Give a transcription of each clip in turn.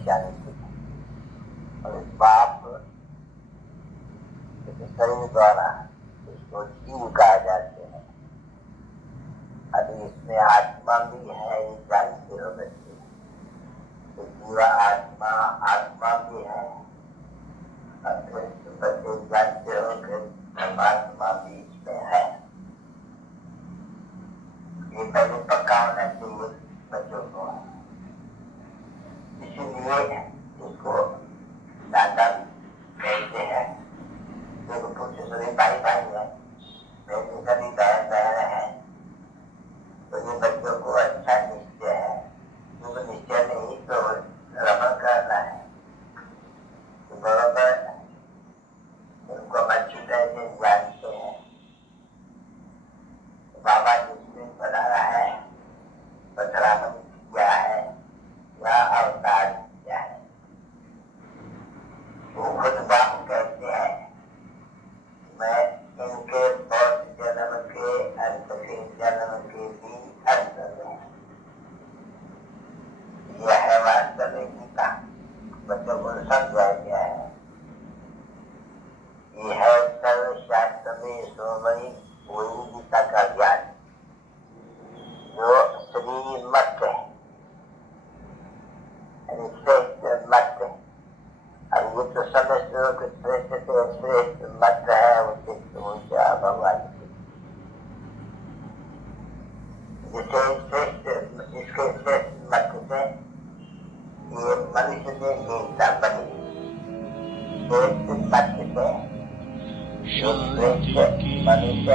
शांति। और इस बाप शरीर द्वारा इसको जीव कहा जाते हैं। अभी इसमें आत्मा भी है, ये जानते हो बच्चे। तो जीवा आत्मा, आत्मा भी है। बच्चे जानते हो कि परमात्मा भी इसमें है। ये पहले पक्का होना चाहिए बच्चों को। इसीलिए इसको दादा कहते हैं। जो कुछ सभी भाई भाई है, मेरे सभी बहन बहन है, तो ये बच्चों को अच्छा निश्चय है। क्योंकि निश्चय नहीं तो रमण करना है। तो बराबर उनको अच्छी तरह से जानते हैं। बाबा जिसने बनाया है, बतरावन किया है या अवतार किया है, वो खुद बाप कहते हैं मैं इनके बहुत जन्म के अंतिम जन्म के भी अंत में यह है वास्तव में गीता। बच्चों को समझाया गया है। यह है सर्वशास्त्र में सोमयी वही गीता का ज्ञान जो श्रीमत है, श्रेष्ठ मत है। अब ये तो समझते हो कि श्रेष्ठ से श्रेष्ठ मत है, उचित ऊंचा भगवान की। जिसे श्रेष्ठ, इसके श्रेष्ठ मत से ये मनुष्य ने हीनता बनी। श्रेष्ठ मत से ये श्रेष्ठ मनुष्य,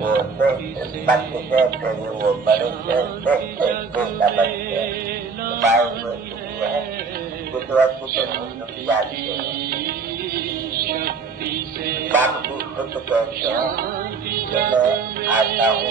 वो श्रेष्ठ मत से फिर वो मनुष्य श्रेष्ठ हीनता बनते हैं। हुए है बाप भी खुद कहते हैं कि मैं आता हूँ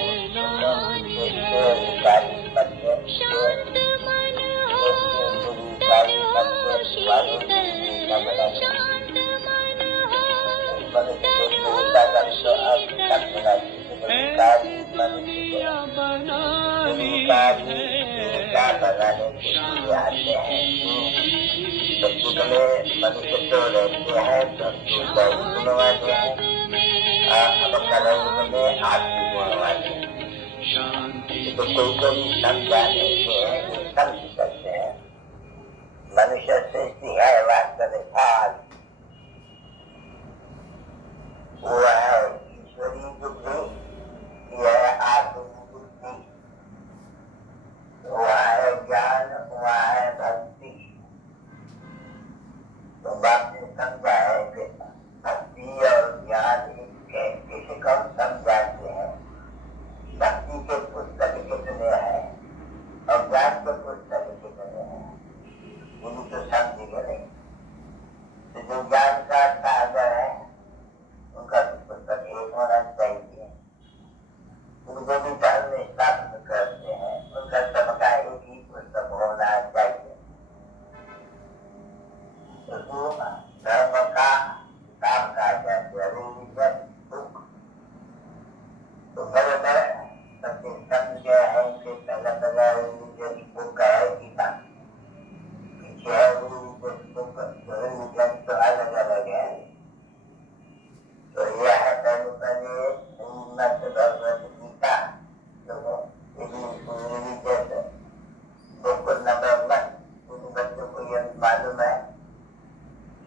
मनुष्य तो रहते हैं, गुणवादी है, अब कलयुग में आत्म गुणवादी है। तो कोई को भी समझाने से समझ सकते हैं मनुष्य सृष्टि है वास्तविक हाल। वो है ईश्वरीय बुद्धि, यह आत्म बुद्धि, वो है ज्ञान, वो है भक्ति। तो बात ने समझा है कि भक्ति और ज्ञान किसी को समझाते हैं। भक्ति के पुस्तक कितने हैं और ज्ञान के पुस्तक कितने हैं, इन्हीं तो समझेंगे नहीं। तो जो ज्ञान का सागर है उनका पुस्तक एक होना चाहिए। उनको भी धर्म में स्थापित करते हैं, उनका सबका एक ही पुस्तक होना चाहिए। धर्म का काम का रिलीजन बुक तो बराबर सबसे समझ गया है कि पहला रिलीजन बुक है गीता, पीछे है रिलीजन बुक। रिलीजन तो अलग अलग है। तो यह है पहले श्रीमद् भगवद गीता, तो रिलीजन बुक नंबर 1। उन बच्चों को यह मालूम है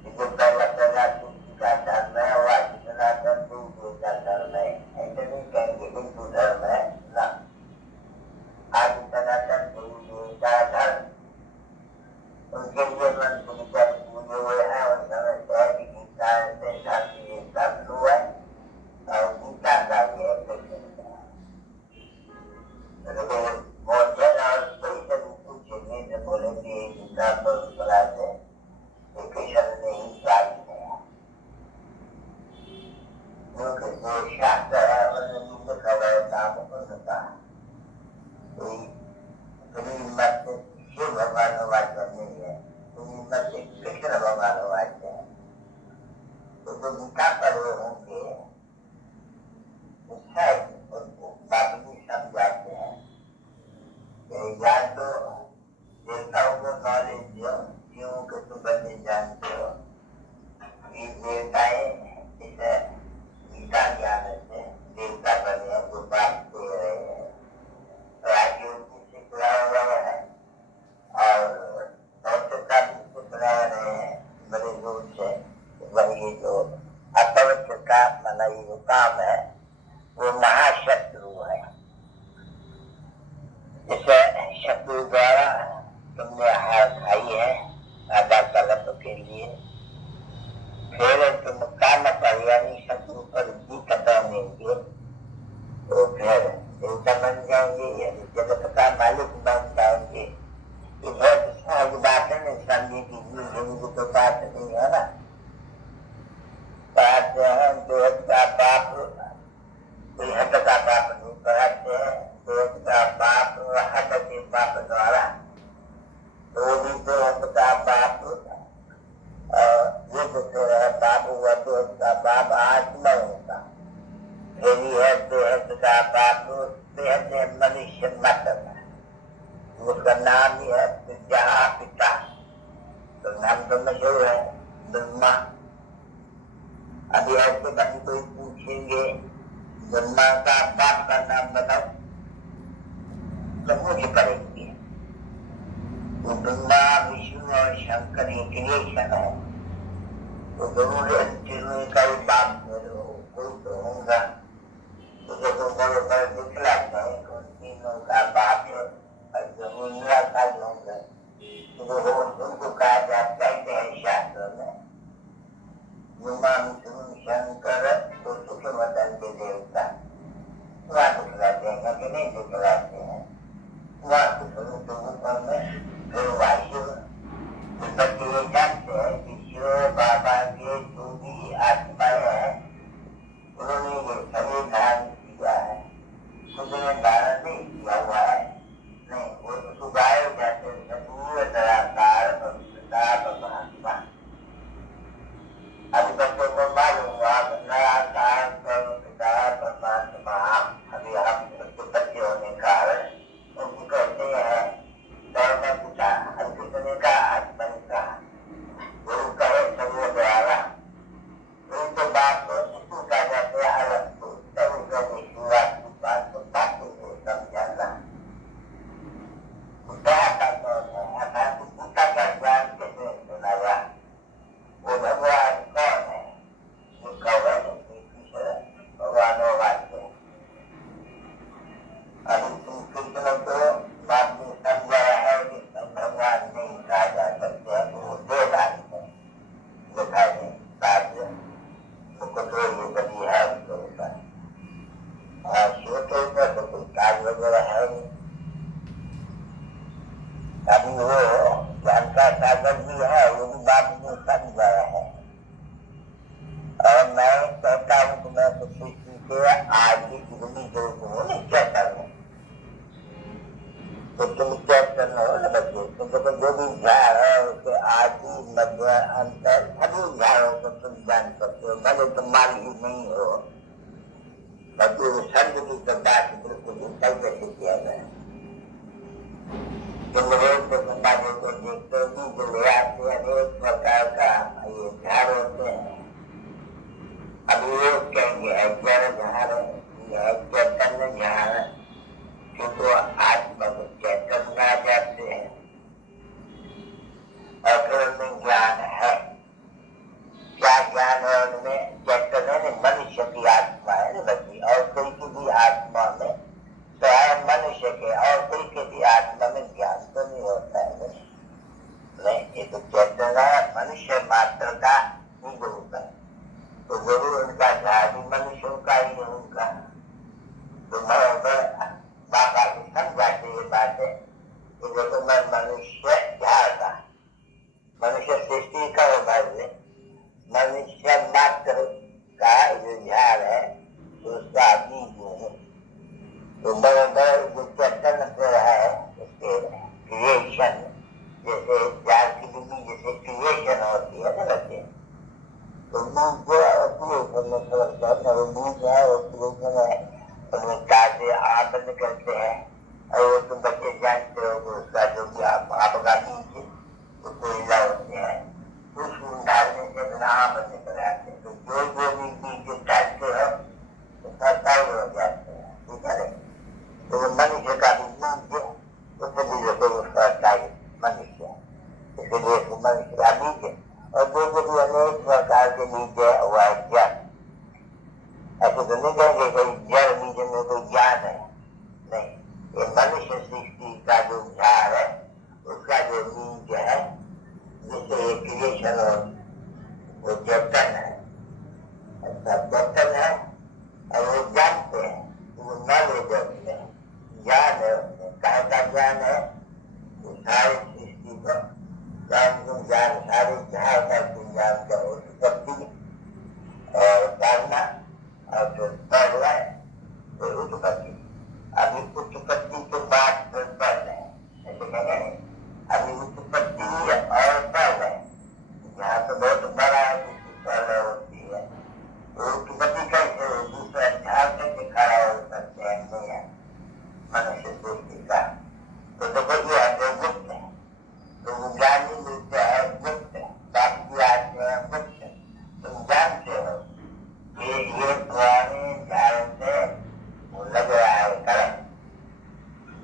जो पहला किसी का धर्म है वह सनातन हिंदू का धर्म है। ऐसे नहीं कहेंगे हिंदू धर्म है ना, आज सनातन हिंदू का धर्म उनके लिए मन पूजा पूजे हुए हैं और समझते हैं कि गीता से धर्म ये सब हुआ है और गीता का ये भोजन और कोई से पूछेंगे तो बोलेंगे गीता परंपरा से कृष्ण ने ही प्राप्त है। क्योंकि जो शास्त्र है उनमें लिखा हुआ नाम उनका कोई श्रीमत शिव भगवान वाक्य नहीं है, कृष्ण भगवान वाक्य है। तो जो गीता पर होंगे बात भी समझाते हैं या तो देवताओं को नॉलेज दो, जीवों को तुम बने जानते हो। ये देवताएं जैसे गीता ज्ञान से देवता बने हैं, जो बात दे रहे हैं, राज्यों की सिखला रहे हैं और भौतिकता भी सिखला रहे हैं बड़े रूप से। वही जो अपवित्र का माना ये जो काम है वो महाशत्रु है। इसे शत्रु द्वारा तुमने हार खाई है आधा कल्प के लिए, फिर तुम काम पर यानी शत्रु पर जीत पाएंगे तो फिर देवता बन जाएंगे, यानी जगत का मालिक बन जाएंगे। ये बहुत सहज बात है ना, समझे की जिंदगी तो बात नहीं है ना। कहते हैं देव का बाप हद का बाप नहीं, कहते हैं देव का बाप हद के बाप द्वारा, वो भी देव का बाप युद्ध से है बाप हुआ, देव का बाप आत्मा होता। फिर है देह का बाप, देह मनुष्य मत है, उसका नाम ही है विद्या पिता, तो नाम तो मशहूर है ब्रह्मा। अभी ऐसे कभी कोई पूछेंगे ब्रह्मा का बाप का नाम बताओ तो मुझे करेंगे। वो ब्रह्मा विष्णु और शंकर ये क्रिएशन है, तो जरूर तीनों का ही बाप कोई तो होगा। तो जो बड़े बड़े दिखलाते हैं तो तीनों का बाप और जरूर निराकार होंगे, तो उनको कहा जाता है शास्त्र में ब्रह्मा विष्णु शंकर तो सुख वतन के देवता। वहाँ दिखलाते हैं कि नहीं दिखलाते हैं, वहाँ स्वरूप में फिर वायु बच्चे ये जानते हैं कि शिव बाबा के जो भी आत्माएं हैं उन्होंने ये शरीर धारण किया है, खुद ने धारण नहीं किया हुआ है, नहीं वो सुगाए जाते सदूर निराकार परमात्मा। अभी बच्चों को मालूम हुआ निराकार परमात्मा, अभी हम बच्चे होने का कारण उनको कहते हैं धर्म पिता, हम कितने का आत्मा का गुरु कहे समूह द्वारा, उनको बात को इसको कहा जाते हैं अलग को, तब उनका शुरुआत की बात को बातों को समझाना क्या करता है। अर्थात गीता का ज्ञान कैसे सुनाया, वो भगवान कौन है, जो कौन भगवान वाक्य। अभी तुम कृष्ण को बात में समझाया है कि भगवान नहीं कहा जा सकते हैं, वो दो बात है दिखाई कार्य कुछ ये बड़ी है उसके ऊपर, और शिव के ऊपर तो कोई कार्य वगैरह है नहीं। अभी वो ज्ञान का सागर भी है, वो भी बात में समझाया है। और मैं कहता हूँ कि मैं किसी से आज भी जिंदगी जो हूँ नहीं कहता हूँ, तो तुम चैतन हो न बच्चे, तुमको जो भी ध्यान है उसके आदि मध्य अंतर सभी ध्यानों को तुम जान सकते हो, भले तुम मालिक नहीं हो, बाकी वो शब्द की तो बात बिल्कुल ही कैसे किया गया। तुम रोज तो समाजों को देखते हो कि जो ले आते हैं अनेक प्रकार का ये ध्यान होते हैं। अभी वो कहेंगे अज्ञान ध्यान है, चैतन्य ध्यान है, क्योंकि आत्मा को चैतन्य कहा जाते हैं और फिर उनमें ज्ञान है। क्या ज्ञान है उनमें? चैतन्य ने मनुष्य की आत्मा है न बच्ची, और कोई की भी आत्मा में चाहे मनुष्य के और कोई के भी आत्मा में ज्ञान तो नहीं होता है नहीं, ये तो चैतन्य मनुष्य मात्र का ही रूप है, तो जरूर उनका ध्यान भी मनुष्यों का ही होगा। तो बाबा को समझाते ये बातें कि देखो मैं मनुष्य ध्यान का, मनुष्य सृष्टि का भाई मनुष्य मात्र का जो ध्यान है उसका बीज है, तो बड़े बड़े जो चैतन्य है उसके क्रिएशन जानते हैं और तुम बच्चे जानते हो तो उसका जो भी आपका बीज उसको हिला होते हैं उस डालने से नाम निकल आते हैं। तो जो जो भी बीज डालते हो तो फर्टाइल हो जाते हैं, ठीक है। तो मनुष्य का भी बीज उस बीज को फर्टाइल मनुष्य, इसलिए मनुष्य का बीज और जो भी अनेक प्रकार के बीज है वह ज्ञान। ऐसे तो नहीं कहेंगे कोई जड़ बीज में कोई ज्ञान है, नहीं। ये मनुष्य सृष्टि का जो झाड़ है उसका जो बीज है जिससे ये क्रिएशन हो वो चेतन है, ऐसा चेतन है और वो जानते हैं, वो नॉलेज है उसमें, ज्ञान है उसमें। कहाँ का ज्ञान है? सारी सृष्टि को ज्ञान, सारी झाड़ का ज्ञान का उत्पत्ति और साधना और जो पढ़ रहा है वो उत्पत्ति। अभी उत्पत्ति के बाद फिर पढ़ रहे हैं, ऐसे कहेंगे नहीं। अभी उत्पत्ति और पढ़ रहे हैं, यहाँ तो बहुत बड़ा है जिसकी पढ़ होती है। तो उत्पत्ति कैसे दूसरा झाड़ कैसे खड़ा हो सकते हैं? नहीं है मनुष्य सृष्टि का। तो देखो ये है गुप्त है, तो ज्ञानी मिलते हैं गुप्त, बाकी आते हैं गुप्त। तुम जानते हो ये पुराने झाड़ से लग रहा है कर्म,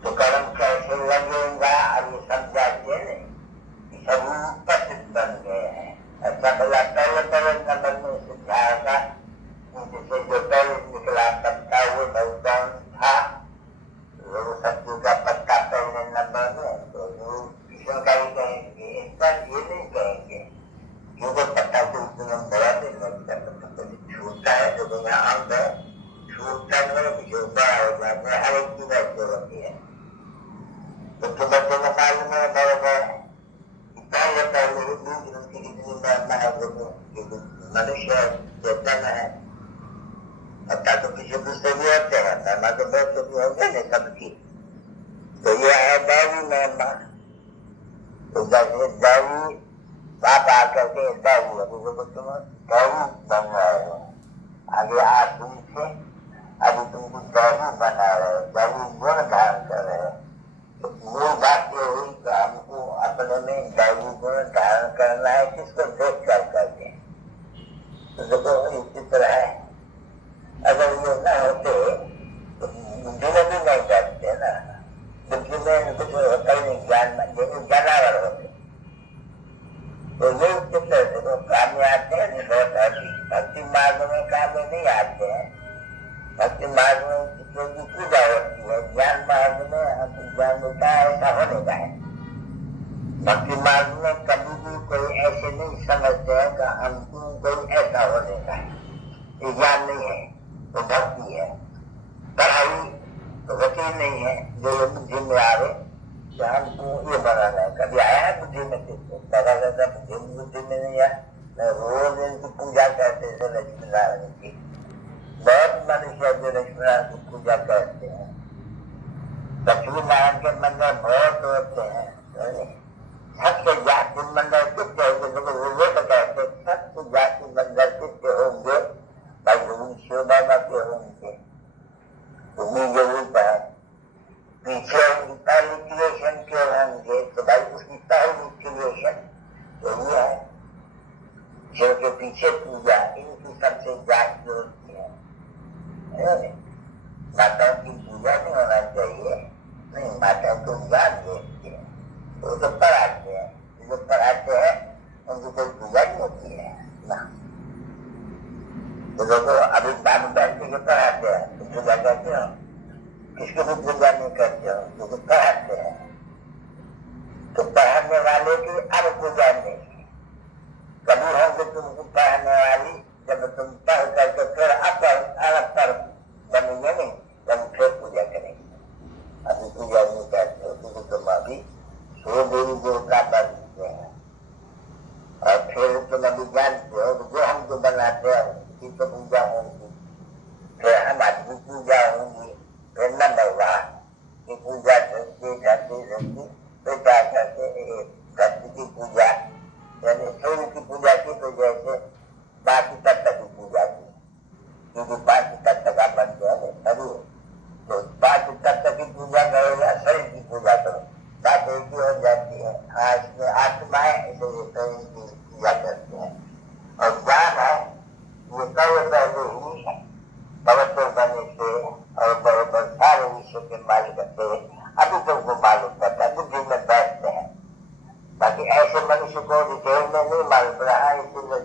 तो कर्म कैसे लगेगा अब ये सब जानते नहीं, सब उपस्थित बन गए हैं। ऐसा बोला पहले नंबर में से झाड़ का जिससे जो पहले निकला पत्ता वो भगवान था, वो सत्तू का पत्ता पहले नंबर में, तो वो किसी का ही कहेंगे, इसका ये नहीं कहेंगे क्योंकि पत्ता को एकदम बड़ा नहीं लगता, छूटता है तो दुनिया आम है, छूटता नहीं जो बड़ा हो जाता है, हर एक चीज ऐसे होती है। तो बच्चे को मालूम है बड़े पहले पहले ही बीज उसकी कितनी महिमा है, मनुष्य चेतन है। पत्ता तो किसी दूसरे भी होते हैं, महिमा तो बहुत से भी होंगे नहीं सबकी। तो ये है दैवी महिमा। तो जैसे दैवी बाप आकर के दैवी, अभी जो तुम दैवी बन रहे हो, आगे आप तुमसे अभी तुमको दैवी बना रहे हो, दैवी गुण धारण कर रहे हो। तो मूल बात ये हुई कि हमको अपने में दैवी गुण धारण करना है, किसको देख कर करके। तो देखो इसी तरह है, अगर ये न होते तो बुद्धि में भी नहीं जाते ना, बुद्धि में कुछ होता ही नहीं, ज्ञान जानवर होते। तो ये चित्र देखो काम में आते हैं नहीं, बहुत भक्ति मार्ग में काम में नहीं आते हैं। भक्ति मार्ग में की पूजा होती है, ज्ञान मार्ग में हम ज्ञान देता है ऐसा होने का है। भक्ति मार्ग में कभी भी कोई ऐसे नहीं समझते हैं कि हमको कोई ऐसा होने का है, ये ज्ञान नहीं है, तो भक्ति है। पढ़ाई तो होती नहीं है, जो बुद्धि में आवे हमको ये बनाना है। कभी आया है बुद्धि में? बुद्धि में नहीं आया। मैं रोज इनकी पूजा करते थे लक्ष्मी नारायण की, बहुत मनुष्य जो लक्ष्मी नारायण की पूजा करते हैं। लक्ष्मी नारायण के मंदिर बहुत होते हैं, सबसे जाति मंदिर कितने होंगे? वो तो कहते सबसे जाति मंदिर कितने होंगे? भाई शिव बाबा के होंगे, तुम्हें जरूर है। पीछे उनकी पहली क्रिएशन क्यों होंगे? तो भाई उसकी पहली क्रिएशन तो ये है, शिव के पीछे पूजा इनकी सबसे जाती होती है। माताओं की पूजा नहीं होना चाहिए, नहीं, माताओं को ज्ञान देते हैं, वो तो पढ़ाते हैं, जो पढ़ाते हैं उनकी कोई पूजा नहीं होती है ना। तो देखो अभी बाप बैठ के पढ़ाते हैं तो पूजा करते हो, किसको भी पूजा नहीं करते हो, क्योंकि पढ़ाते हैं। तो पढ़ाने वाले की अब पूजा नहीं, कभी होंगे तुमको पढ़ाने वाली जब तुम पढ़ करके फिर अपढ़ बनेंगे नहीं, तब फिर पूजा करेंगे। अभी पूजा नहीं करते हो क्योंकि तुम अभी सो देवी देवता बनते हैं, और फिर तुम अभी जानते हो जो हमको बनाते हैं उसी को पूजा होगी, फिर हमारी पूजा होगी, फिर न होगा की पूजा करके तो क्या करके धरती की पूजा यानी सूर्य की पूजा की, तो जैसे बाकी तत्व की पूजा की, क्योंकि बाकी तत्व का बन गया तभी, तो बाकी तत्व की अभी तुमको मालूम पड़ता है, बुद्धि में बैठते हैं। बाकी ऐसे मनुष्य को डिटेल में नहीं मालूम रहा, इसलिए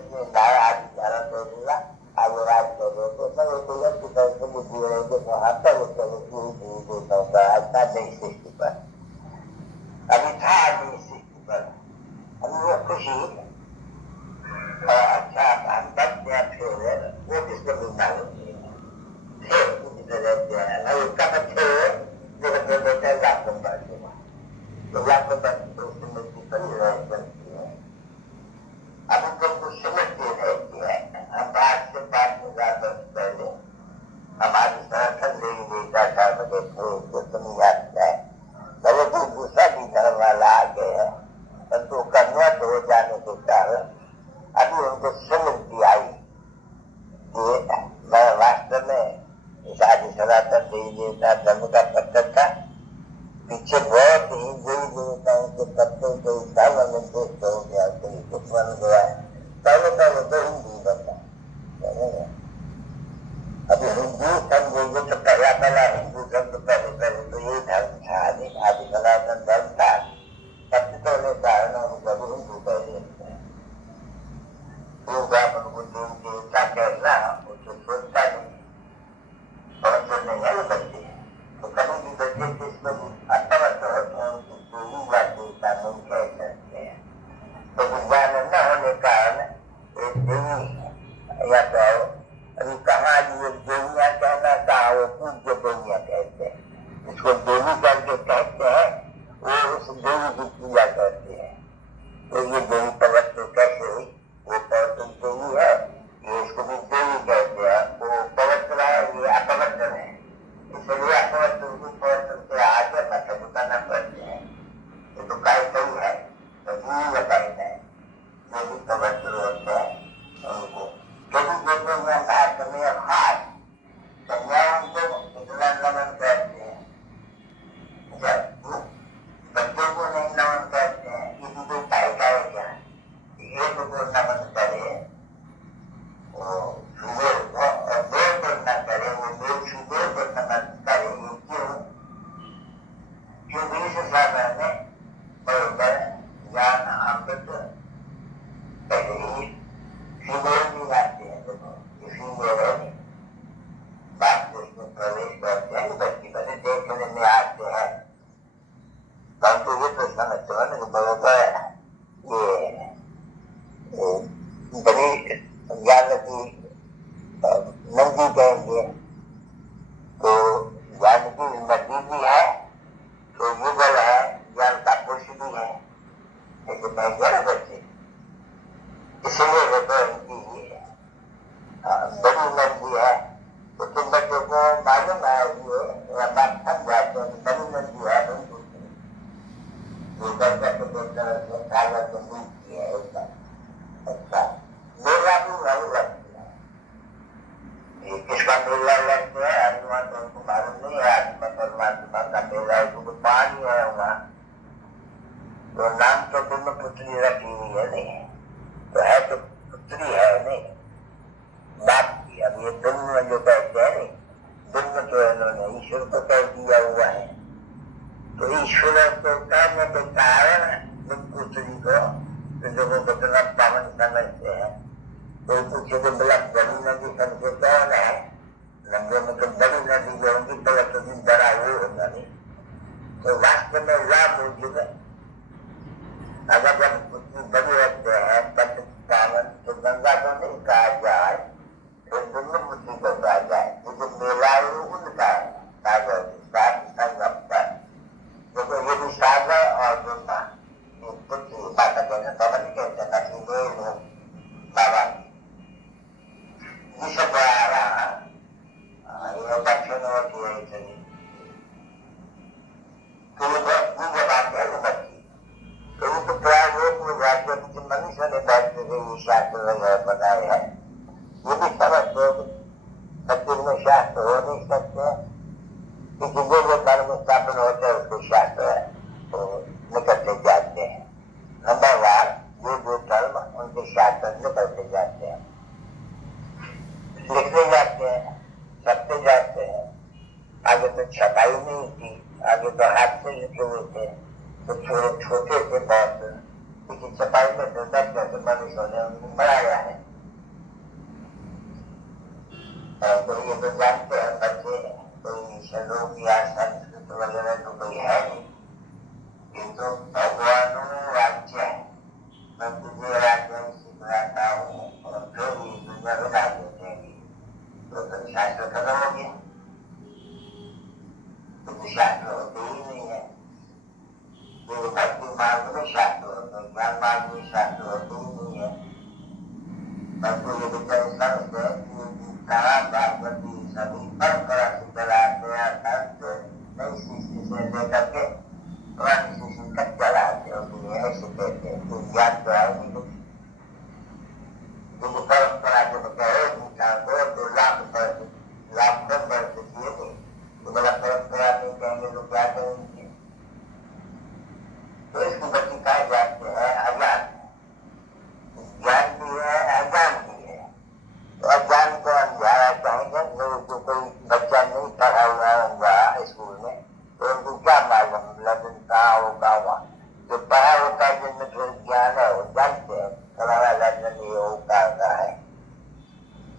आदि धारा दे दिया, आगे राज कर देते, मैं एक की तरह से बुद्धि रहेगी तो आता है उसका देता होगा। अच्छा नहीं सृष्टि पर अभी था, आदमी सृष्टि पर अभी वो खुशी अच्छा हम बच गया, फिर वो किसको भी मालूम नहीं है, रहते हैं अभी कब अच्छे जो देते हैं लाख नंबर के तो लाख नंबर की बड़ी रह सकती है। अभी तो कुछ समझती रहती है। हम आज से 5,000 वर्ष पहले हमारी संगठन ले जाता मुझे तो समझ आता है, मेरे कोई दूसरा भी धर्म वाला आ गया परंतु कन्वर्ट हो जाने के कारण अभी उनको समझ आई कि मैं वास्तव में आदि सनातन देवी देवता धर्म का पत्थर था, पीछे बहुत ही देवी देवताओं के पत्थर को धर्म में दोस्त हो गया, कोई कुछ बन गया। पहले तो हिंदू बनता, अभी हिंदू समझेंगे तो पहला हिंदू धर्म पहले तो यही धर्म था, आदि सनातन धर्म था, सबसे पहले कारण उनको हिंदू कह देते हैं। उनको देवी देवता कहना उसको सोचता नहीं और जो नहीं है वो बच्चे तो कभी भी बच्चे किसमें अर्थवत होते हैं उनको कोई बात देवता नहीं कह सकते हैं। तो विज्ञान न होने का एक देवी या तो अभी कहाँ ये देवियाँ कहना कहा वो पूज्य देवियाँ कहते हैं, इसको देवी करके कहते हैं, वो उस देवी की पूजा करते हैं। तो ये देवी पवित्र कैसे हुई, वो पवित्र देवी है, ये इसको भी देवी कहते हैं, वो पवित्र है, ये अपवित्र है, इसलिए अपवित्र पवित्र से आगे मतलब बताना पड़ते हैं। ये तो काय सही है तो ये बताइए है जो भी पवित्र होते हैं उनको कभी देखने में भारत में खास कन्याओं को इतना नमन करते हैं, बच्चों को नहीं नमन करते हैं, किसी को काय क्या एक को नमन करे वो सुबह को और देर को न करे, वो देर सुबह को नमन करे, क्यों 20 साल में बराबर ज्ञान अमृत पहले ही फीमेल भी आते हैं, देखो फीमेल है बात उसमें प्रवेश करते हैं, बच्ची बड़े देखने में आते हैं, परंतु ये तो समझते हो ना बराबर ये बड़ी ज्ञान की नदी कहेंगे तो ज्ञान की नदी भी है तो युगल है, ज्ञान का पुरुष भी है, लेकिन मैं जरा बच्चे इसलिए वो तो इनकी बड़ी नदी है। तो तुम बच्चों को मालूम है ये बात थक जाते हैं, बड़ी नदी है अच्छा मेला भी वही लगती है, किसका मेला लगता है आत्मा तो उनको मालूम नहीं है, आत्मा परमात्मा का मेला है क्योंकि पानी है वहाँ, तो नाम तो तुमने पुत्री रखी हुई है नहीं, तो है तो पुत्री है नहीं बाप की। अब ये दुनिया जो कहते हैं नहीं, दुनिया तो इन्होंने ईश्वर को कह दिया हुआ है, तो ईश्वर को कहने के कारण पुत्री को लोगों को इतना पावन समझते हैं। कोई पूछे तो बोला बड़ी नदी सबसे कौन है, नदियों में तो बड़ी नदी जो होगी तो भी बड़ा वो होगा नहीं, तो वास्तव में लाभ मौजूद है। अगर जब उतनी बड़ी रखते हैं तब पावन तो गंगा को नहीं कहा जाए, तो दुनिया बुद्धि को कहा जाए, क्योंकि मेला उनका है सागर संगम पर, क्योंकि ये भी सागर और गंगा कुछ बात कहना समझ के कहना बाबा ये सब आ रहा ये दक्षिण होती है चलिए तो ये बात है बच्ची तो ये तो प्राय लोग में जाते हैं मनुष्य ने बैठते हुए ये शास्त्र वगैरह बनाए हैं, ये भी समझते हो सत्य में शास्त्र हो नहीं सकते, क्योंकि जो कर्म स्थापन होते हैं उसको शास्त्र तो निकलते जाते हैं। नंबर 1 जो धर्म उनके शास्त्र निकलते जाते हैं, लिखते जाते हैं, छपते जाते हैं। आगे तो छपाई नहीं थी, आगे तो हाथ से लिखे हुए थे, तो छोटे थे बहुत, लेकिन छपाई में तो दस दस मनुष्यों ने उनको बनाया है। तो ये तो जानते हैं बच्चे, कोई श्लोक या संस्कृत वगैरह तो कोई है नहीं, ये तो भगवान राज्य है। मैं तुझे राज्य सिखाता हूँ और फिर ये दुनिया बना देंगे, तो शास्त्र खत्म हो गया, तो शास्त्र होते ही नहीं है। तो भक्ति मार्ग में शास्त्र होते हैं, ज्ञान मार्ग में शास्त्र होते ही नहीं है। परंतु ये विचार समझते हैं कि गीता भागवती सभी परंपरा से चलाते हैं, नई शिष्य से लेकर के पुरानी शिष्य तक चलाते हैं, ऐसे कहते हैं कि ज्ञान तो है नहीं कुछ। क्योंकि परंपरा जो कहे गीता को तो लाभ बढ़ सकती है नहीं, तो बड़ा परंपरा नहीं कहेंगे तो क्या करेंगे? तो इसकी बच्ची कहा जाते हैं अज्ञान, ज्ञान भी है अज्ञान भी है। तो अज्ञान को अंधारा कहेंगे, जो कोई बच्चा नहीं पढ़ा हुआ होगा स्कूल में, तो उनको क्या मालूम लगन कहाँ होगा हुआ। जो पढ़ा होता है जिनमें जो ज्ञान है वो जानते हैं फलाना लंदन ये होगा का है,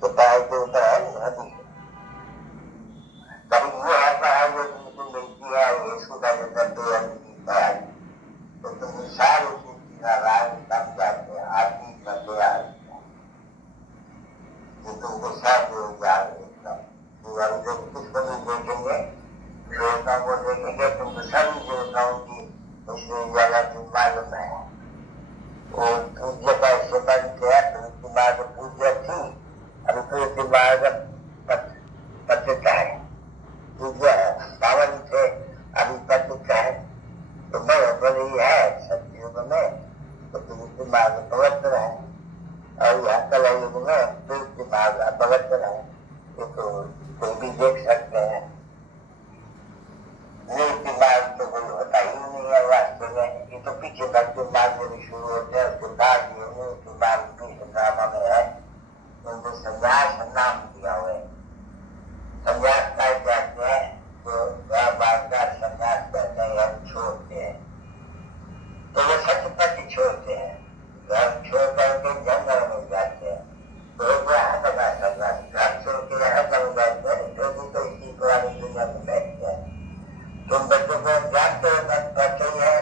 तो पढ़ाई के ऊपर है नहीं अभी। कभी वो है पढ़ाई जो तुमको मिलती है ये सुधा पढ़ाई, तो तुम सारी चीज का राज बन जाते हैं, आदमी बन गया तो तुमको सब लोग जान किसको भी देखेंगे, देवताओं को देखेंगे, तुमको सभी देवताओं की उसमें जगह की मालूम है। वो पूज्य का संबंध है, तुमकी मार्ग पूज्य थी, अभी तुमकी मार्ग पतित है, पूज्य है, पावन थे, अभी पतित है, तो बड़ी है सत्युग में, तो तुमकी मार्ग पवित्र है, और यहाँ कल युग में तुमकी मार्ग अपवित्र है। ये तो कोई भी देख सकते हैं। नीति मार्ग तो कोई होता ही नहीं है वास्तव में, ये तो पीछे भक्ति मार्ग में शुरू होते हैं, उसके बाद ये नीति मार्ग की ड्रामा में है, उनको संन्यास नाम दिया हुआ है। संन्यास पाए जाते हैं तो बार का संन्यास करते हैं, हम छोड़ते हैं, तो वो सत्यपति छोड़ते हैं, घर छोड़ करके जंगल में जाते हैं, तो यहाँ बना संन्यास, घर छोड़ के यहाँ जंगल जाते हैं, जो भी तो इसी पुरानी दुनिया में बैठते हैं। तुम बच्चों को जानते हो बच्चे हैं